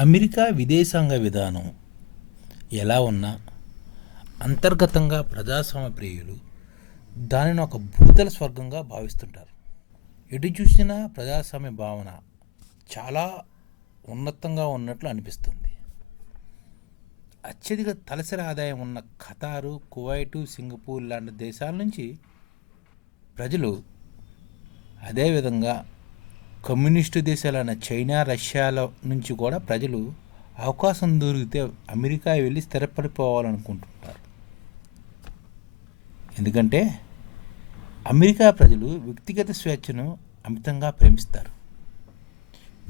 America విదేశాంగ విధానం ఎలా ఉన్నా అంతర్గతంగా ప్రజాస్వామ్య ప్రియులు దానిని ఒక భూతల స్వర్గంగా భావిస్తుంటారు. ఎటు చూసినా ప్రజాస్వామ్య భావన చాలా ఉన్నతంగా ఉన్నట్లు అనిపిస్తుంది. అత్యధిక తలసరి ఆదాయం ఉన్న ఖతారు కువైటు సింగపూర్ లాంటి దేశాల నుంచి ప్రజలు అదేవిధంగా కమ్యూనిస్టు దేశాలైన చైనా రష్యాల నుంచి కూడా ప్రజలు అవకాశం దొరికితే అమెరికా వెళ్ళి స్థిరపడిపోవాలనుకుంటుంటారు. ఎందుకంటే అమెరికా ప్రజలు వ్యక్తిగత స్వేచ్ఛను అమితంగా ప్రేమిస్తారు.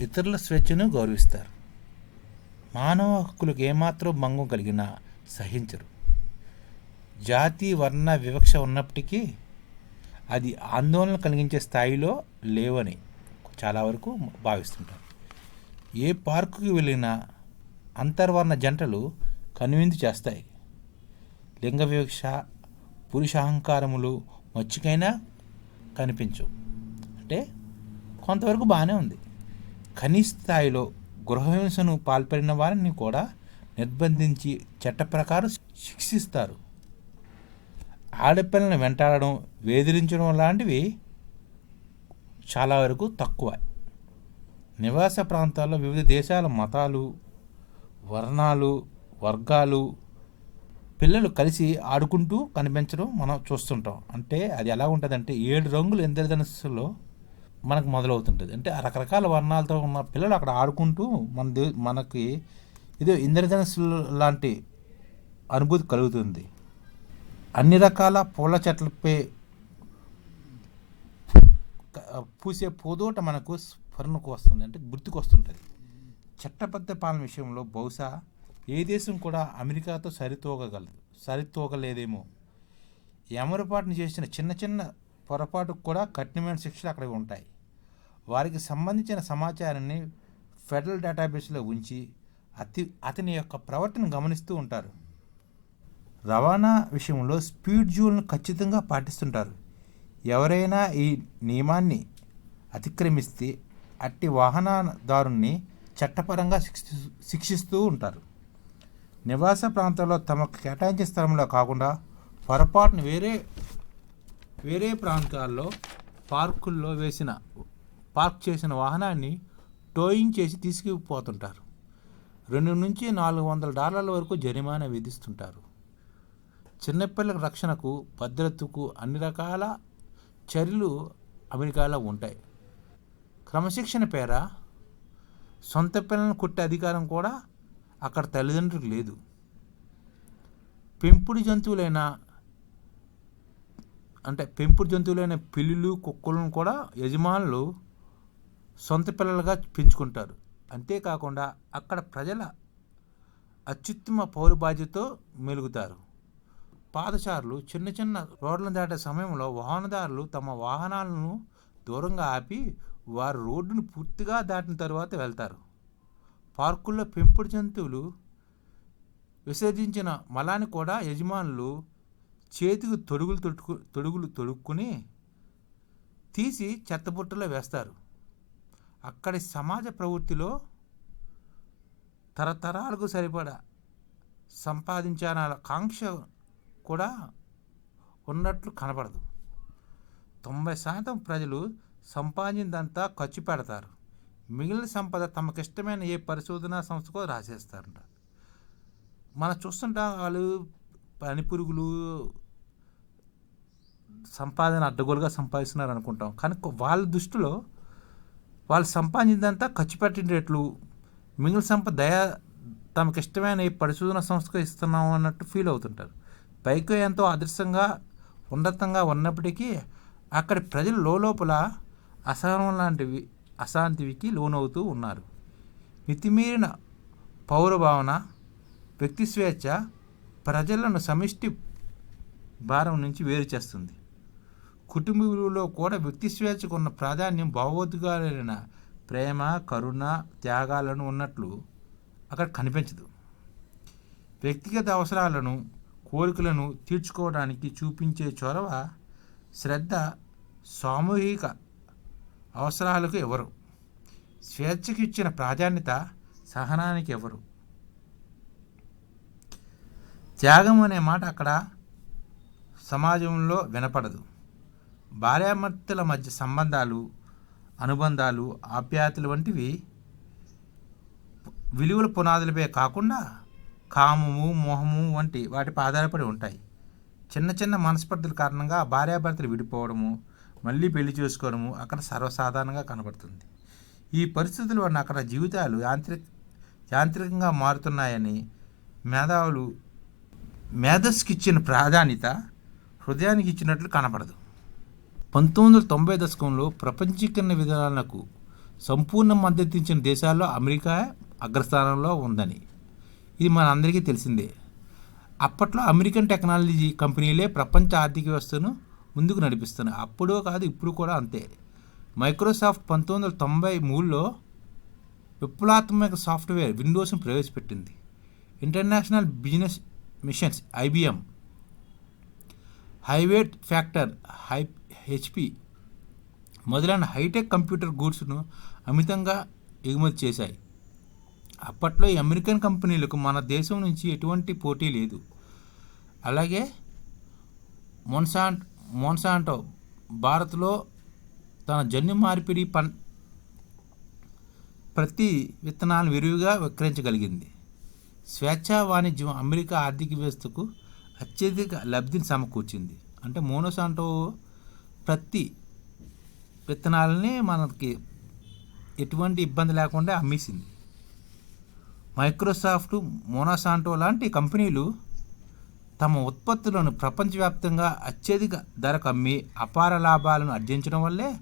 ఇతరుల స్వేచ్ఛను గౌరవిస్తారు. మానవ హక్కులకు ఏమాత్రం భంగం కలిగినా సహించరు. జాతి వర్ణ వివక్ష ఉన్నప్పటికీ అది ఆందోళన కలిగించే స్థాయిలో లేవని చాలా వరకు భావిస్తుంటారు. ఏ పార్కుకి వెళ్ళినా అంతర్వర్ణ జంటలు కనువిందు చేస్తాయి. లింగ వివక్ష పురుషాహంకారములు మచ్చికైనా కనిపించవు. అంటే కొంతవరకు బాగానే ఉంది. కనీస స్థాయిలో గృహహింసను పాల్పడిన వారిని కూడా నిర్బంధించి చట్ట ప్రకారం శిక్షిస్తారు. ఆడపిల్లని వెంటాడడం వేదిరించడం లాంటివి చాలా వరకు తక్కువ. నివాస ప్రాంతాల్లో వివిధ దేశాల మతాలు వర్ణాలు వర్గాలు పిల్లలు కలిసి ఆడుకుంటూ కనిపించడం మనం చూస్తుంటాం. అంటే అది ఎలా ఉంటుందంటే ఏడు రంగులు ఇంద్రధనస్సులో మనకు మొదలవుతుంటుంది. అంటే రకరకాల వర్ణాలతో ఉన్న పిల్లలు అక్కడ ఆడుకుంటూ మన దే మనకి ఇదే ఇంద్రధనస్సు లాంటి అనుభూతి కలుగుతుంది. అన్ని రకాల పూల చెట్లపై పూసే పూదోట మనకు స్ఫరణకు వస్తుంది అంటే గుర్తుకు వస్తుంటుంది చట్టబద్ధ పాలన విషయంలో బహుశా ఏ దేశం కూడా అమెరికాతో సరితూగగలదు సరితూగలేదేమో. ఎమరపాటును చేసిన చిన్న చిన్న పొరపాటుకు కూడా కఠినమైన శిక్షలు అక్కడ ఉంటాయి. వారికి సంబంధించిన సమాచారాన్ని ఫెడరల్ డేటాబేస్లో ఉంచి అతి అతని యొక్క ప్రవర్తన గమనిస్తూ ఉంటారు. రవాణా విషయంలో స్పీడ్ జూల్ను ఖచ్చితంగా పాటిస్తుంటారు. ఎవరైనా ఈ నియమాన్ని అతిక్రమిస్తే అట్టి వాహనదారుణ్ణి చట్టపరంగా శిక్షి శిక్షిస్తూ ఉంటారు. నివాస ప్రాంతాల్లో తమకు కేటాయించిన స్థలంలో కాకుండా పొరపాటును వేరే వేరే ప్రాంతాల్లో పార్కుల్లో వేసిన పార్క్ చేసిన వాహనాన్ని టోయింగ్ చేసి తీసుకుపోతుంటారు. రెండు నుంచి నాలుగు వందల డాలర్ల వరకు జరిమానా విధిస్తుంటారు. చిన్నపిల్లల రక్షణకు భద్రతకు అన్ని రకాల చర్యలు అమెరికాలో ఉంటాయి. క్రమశిక్షణ పేర సొంత పిల్లలను కొట్టే అధికారం కూడా అక్కడ తల్లిదండ్రులకు లేదు. పెంపుడు జంతువులైన అంటే పెంపుడు జంతువులైన పిల్లులు కుక్కలను కూడా యజమానులు సొంత పిల్లలుగా పెంచుకుంటారు. అంతేకాకుండా అక్కడ ప్రజల అత్యుత్తమ పౌర బాధ్యతతో మెలుగుతారు. పాదచారులు చిన్న చిన్న రోడ్లను దాటే సమయంలో వాహనదారులు తమ వాహనాలను దూరంగా ఆపి వారు రోడ్డును పూర్తిగా దాటిన తర్వాత వెళ్తారు. పార్కుల్లో పెంపుడు జంతువులు విసర్జించిన మలాన్ని కూడా యజమానులు చేతికి తొడుగులు తొడుకు తొడుగులు తొడుక్కుని తీసి చెత్తబుట్టలో వేస్తారు. అక్కడి సమాజ ప్రవృత్తిలో తరతరాలకు సరిపడా సంపాదించాల కాంక్ష కూడా ఉన్నట్లు కనబడదు. తొంభై శాతం ప్రజలు సంపాదిందంతా ఖర్చు పెడతారు. మిగిలిన సంపద తమకిష్టమైన ఏ పరిశోధనా సంస్థకో రాసేస్తారంట. మనం చూస్తుంటాం వాళ్ళు పనిపురుగులు సంపాదన అడ్డగోలుగా సంపాదిస్తున్నారు అనుకుంటాం. కానీ వాళ్ళ దృష్టిలో వాళ్ళు సంపాదించిందంతా ఖర్చు పెట్టేటట్లు మిగిలిన సంపద దయా తమకిష్టమైన ఈ పరిశోధన సంస్థకు ఇస్తున్నాం అన్నట్టు ఫీల్ అవుతుంటారు. పైకి ఎంతో అదృష్టంగా ఉన్నతంగా ఉన్నప్పటికీ అక్కడి ప్రజలు లోపల అసహనం లాంటివి అశాంతికి లోనవుతూ ఉన్నారు. మితిమీరిన పౌర భావన వ్యక్తి స్వేచ్ఛ ప్రజలను సమిష్టి భారం నుంచి వేరు చేస్తుంది. కుటుంబంలో కూడా వ్యక్తి స్వేచ్ఛకు ఉన్న ప్రాధాన్యం భావోద్గాలైన ప్రేమ కరుణ త్యాగాలను ఉన్నట్లు అక్కడ కనిపించదు. వ్యక్తిగత అవసరాలను కోరికలను తీర్చుకోవడానికి చూపించే చొరవ శ్రద్ధ సామూహిక అవసరాలకు ఎవరు? స్వేచ్ఛకి ఇచ్చిన ప్రాధాన్యత సహనానికి ఎవరు? త్యాగం అనే మాట అక్కడ సమాజంలో వినపడదు. భార్యామర్తల మధ్య సంబంధాలు అనుబంధాలు ఆప్యాయతలు వంటివి విలువల పునాదులపై కాకుండా కామము మోహము వంటి వాటిపై ఆధారపడి ఉంటాయి. చిన్న చిన్న మనస్పర్ధల కారణంగా భార్యాభర్తలు విడిపోవడము మళ్ళీ పెళ్ళి చేసుకోవడము అక్కడ సర్వసాధారణంగా కనబడుతుంది. ఈ పరిస్థితుల వలన అక్కడ జీవితాలు యాంత్రిక యాంత్రికంగా మారుతున్నాయని మేధావులు మేధస్సుకి ఇచ్చిన ప్రాధాన్యత హృదయానికి ఇచ్చినట్లు కనపడదు. పంతొమ్మిది వందల తొంభై దశకంలో ప్రపంచీకరణ విధానాలకు సంపూర్ణ మద్దతు ఇచ్చిన దేశాల్లో అమెరికా అగ్రస్థానంలో ఉందని ఇది మన అందరికీ తెలిసిందే. అప్పట్లో అమెరికన్ టెక్నాలజీ కంపెనీలే ప్రపంచ ఆర్థిక వ్యవస్థను ముందుకు నడిపిస్తున్నాయి. అప్పుడు కాదు ఇప్పుడు కూడా అంతే. మైక్రోసాఫ్ట్ పంతొమ్మిది వందల తొంభై మూడులో విప్లవాత్మక సాఫ్ట్వేర్ విండోస్ను ప్రవేశపెట్టింది. International business machines IBM Hewlett Packard high HP మొదలైన హైటెక్ కంప్యూటర్ గూడ్స్ను అమితంగా ఎగుమతి చేశాయి. అప్పట్లో ఈ అమెరికన్ కంపెనీలకు మన దేశం నుంచి ఎటువంటి పోటీ లేదు. అలాగే మొన్సాంట్ మొన్సాంటో భారత్లో తన జన్యు మార్పిడి పన్ ప్రతి విత్తనాలను విరివిగా విక్రయించగలిగింది. స్వేచ్ఛా వాణిజ్యం అమెరికా ఆర్థిక వ్యవస్థకు అత్యధిక లబ్ధిని సమకూర్చింది. అంటే మోనోసాంటో ప్రతి విత్తనాలని మనకి ఎటువంటి ఇబ్బంది లేకుండా అమ్మేసింది. మైక్రోసాఫ్ట్ మోనాసాంటో లాంటి కంపెనీలు తమ ఉత్పత్తులను ప్రపంచవ్యాప్తంగా అత్యధిక ధరకు అమ్మి అపార లాభాలను ఆర్జించడం వల్లే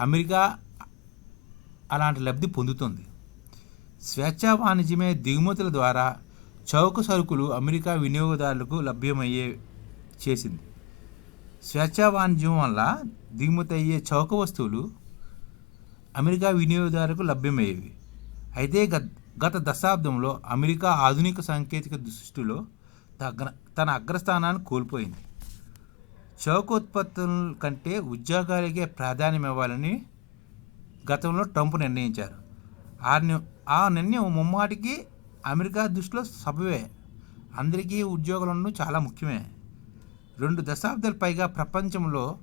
అమెరికా అలాంటి లబ్ధి పొందుతుంది. స్వేచ్ఛా వాణిజ్యమే దిగుమతుల ద్వారా చౌక సరుకులు అమెరికా వినియోగదారులకు లభ్యమయ్యే చేసింది. స్వేచ్ఛా వాణిజ్యం వల్ల దిగుమతి అయ్యే చౌక వస్తువులు అమెరికా వినియోగదారులకు లభ్యమయ్యేవి. అయితే గత గత దశాబ్దంలో అమెరికా ఆధునిక సాంకేతిక దృష్టిలో తగ్గ తన అగ్రస్థానాన్ని కోల్పోయింది. చౌక ఉత్పత్తుల కంటే ఉద్యోగాలకే ప్రాధాన్యం ఇవ్వాలని గతంలో ట్రంప్ నిర్ణయించారు. ఆ ని- ఆ నిర్ణయం ముమ్మాటికి అమెరికా దృష్టిలో సభవే అందరికీ ఉద్యోగాలు ఉండడం చాలా ముఖ్యమే. రెండు దశాబ్దాల పైగా ప్రపంచంలో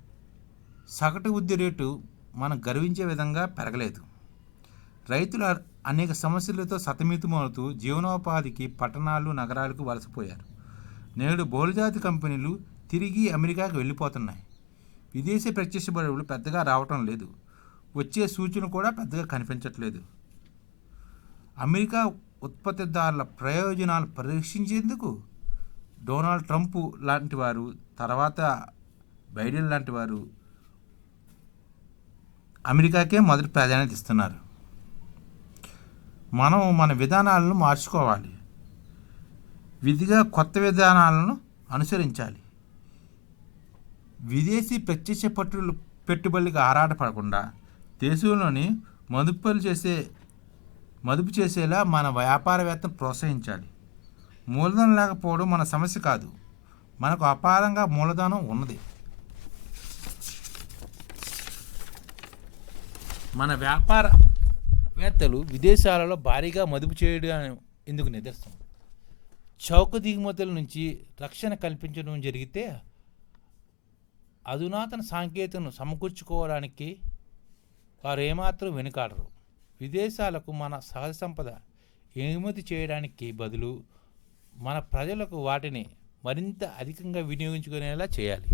సగటు వృద్ధి రేటు మనం గర్వించే విధంగా పెరగలేదు. రైతుల అనేక సమస్యలతో సతమితమవుతూ జీవనోపాధికి పట్టణాలు నగరాలకు వలసపోయారు. నేడు బహుళజాతి కంపెనీలు తిరిగి అమెరికాకు వెళ్ళిపోతున్నాయి. విదేశీ ప్రత్యక్ష పెట్టుబడులు పెద్దగా రావటం లేదు. వచ్చే సూచన కూడా పెద్దగా కనిపించట్లేదు. అమెరికా ఉత్పత్తిదారుల ప్రయోజనాలు పరీక్షించేందుకు డొనాల్డ్ ట్రంప్ లాంటి వారు తర్వాత బైడెన్ లాంటి వారు అమెరికాకే మొదటి ప్రాధాన్యత ఇస్తున్నారు. మనం మన విధానాలను మార్చుకోవాలి. విధిగా కొత్త విధానాలను అనుసరించాలి. విదేశీ ప్రత్యక్ష పట్టులు పెట్టుబడులకు ఆరాటపడకుండా దేశంలోని మదుపులు చేసే మదుపు చేసేలా మన వ్యాపారవేత్తను ప్రోత్సహించాలి. మూలధనం లేకపోవడం మన సమస్య కాదు. మనకు అపారంగా మూలధనం ఉన్నది. మన వ్యాపార వేత్తలు విదేశాలలో భారీగా మదుపు చేయడం ఎందుకు నిదర్శనం? చౌక దిగుమతుల నుంచి రక్షణ కల్పించడం జరిగితే అధునాతన సాంకేతికను సమకూర్చుకోవడానికి వారు ఏమాత్రం వెనుకాడరు. విదేశాలకు మన సహజ సంపద ఎగుమతి చేయడానికి బదులు మన ప్రజలకు వాటిని మరింత అధికంగా వినియోగించుకునేలా చేయాలి.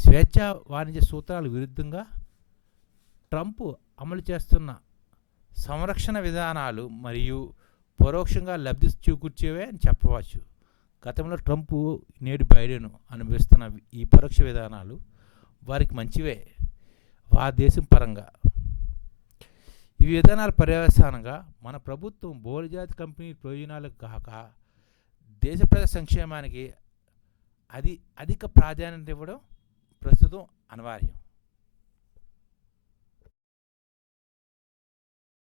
స్వేచ్ఛ వాణిజ్య సూత్రాలు విరుద్ధంగా ట్రంప్ అమలు చేస్తున్న సంరక్షణ విధానాలు మరియు పరోక్షంగా లబ్ధి చూకూర్చేవే అని చెప్పవచ్చు. గతంలో ట్రంప్ నేడు బైడెన్ అనుభవిస్తున్న ఈ పరోక్ష విధానాలు వారికి మంచివే. వా దేశం పరంగా. ఈ విధానాల పర్యవసానంగా మన ప్రభుత్వం బహుళజాతి కంపెనీ ప్రయోజనాలకు కాక దేశ ప్రజల సంక్షేమానికి అది అధిక ప్రాధాన్యత ఇవ్వడం ప్రస్తుతం అనివార్యం.